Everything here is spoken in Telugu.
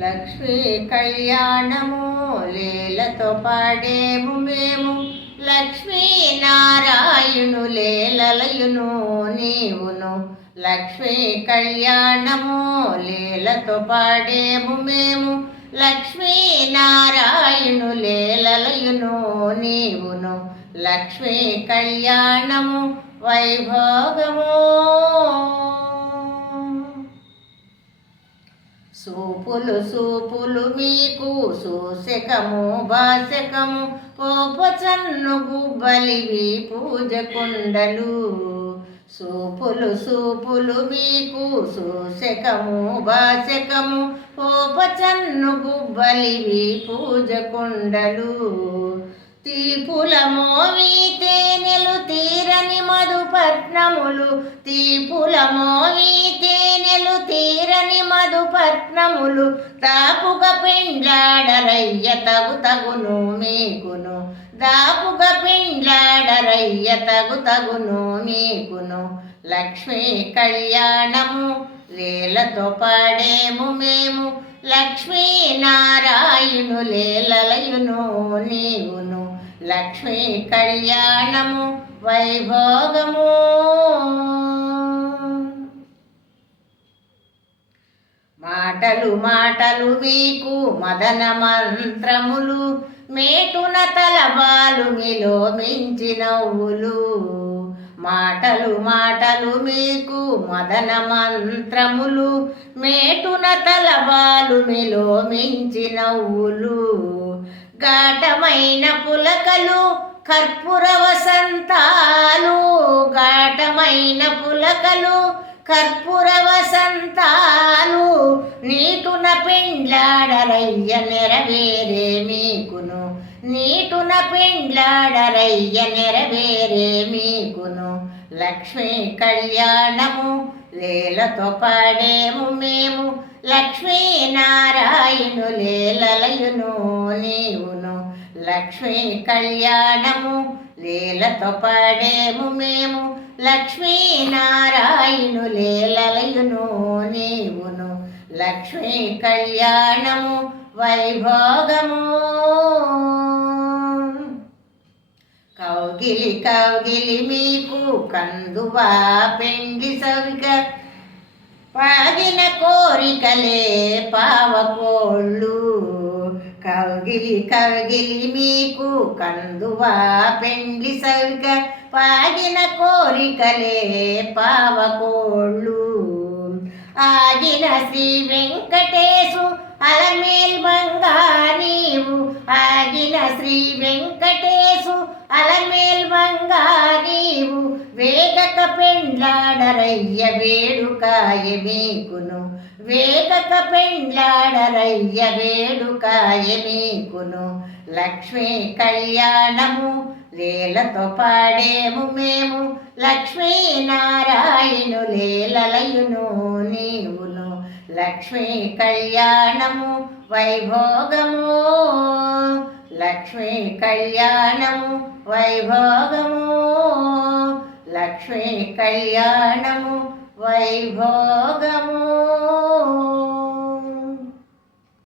లక్ష్మీ కళ్యాణము లీలతో పాడేము మేము, లక్ష్మీ నారాయణు లీలలయును నీవును. లక్ష్మీ కళ్యాణము లీలతో పాడేము మేము, లక్ష్మీ నారాయణు లీలలయును నీవును. లక్ష్మీ కళ్యాణము వైభోగము. సూపులు సూపులు మీకు సూసకము భాసకము, పోపచన్ను గుబ్బలివి పూజ కుండలు. సూపులు సూపులు మీకు సూసకము భాసకము, పోపచన్ను గుబ్బలివి పూజ కుండలు. తీపుల మోవి తేనెలు తీరని మధుపట్నములు, తీపుల మోవి తేనెలు తీరని మధుపట్నములు. తాపుగ పెండ్లాడరయ్య తగు తగును మీకును, దాపుగ పెండ్లాడరయ్య తగు తగును మీకును. లక్ష్మీ కళ్యాణము లీలతో పాడేము మేము, లక్ష్మీ నారాయణు లీలలయును నీవును. లక్ష్మీ కళ్యాణము వైభోగము. మాటలు మాటలు మీకు మదన మంత్రములు, మేటున తలబాలు మిలో మించి నవ్వులు. మాటలు మాటలు మీకు మదన మంత్రములు, మేటున తలబాలు మిలో మించి నవ్వులు. ఘాటమైన పులకలు కర్పూర వసంతాలు, ఘాటమైన పులకలు కర్పూర వసంతాలు. నీటున పెండ్లాడరయ్య నెరవేరే మీకును, నీటున పెండ్లాడరయ్య నెరవేరే మీకును. లక్ష్మీ కళ్యాణము లీలతో పాడేము మేము, లక్ష్మీ నారాయణు లీలలయును నీవును. లక్ష్మీ కళ్యాణము లీలతో పాడేము మేము, లక్ష్మీ నారాయణు లీలలయును నీవును. లక్ష్మీ కళ్యాణము వైభోగము. కౌగిలి కౌగిలి మీకు కందువా పెండ్లి సవిక, పాగిన కోరికలే పావకోళ్ళు. కౌగిలి కౌగిలి మీకు కందువా పెండ్లి సవిక, పాగిన కోరికలే పావకోళ్ళు. ఆగిన శ్రీ వెంకటేశు అలమేల్ మంగా నీవు, ఆగిన శ్రీ వెంకటేశు అలమేల్ మంగా నీవు. వేగక పెండ్లాడరయ్య వేడుకాయ మీకును, వేగక పెండ్లాడరయ్య వేడుకాయ మీకును. లక్ష్మీ కళ్యాణము లీలతో పాడేము మేము, లక్ష్మీ నారాయణు లీలలయును నీవును. లక్ష్మీ కళ్యాణము వైభోగము. లక్ష్మీ కళ్యాణము వైభోగము. లక్ష్మీ కళ్యాణము వైభోగము.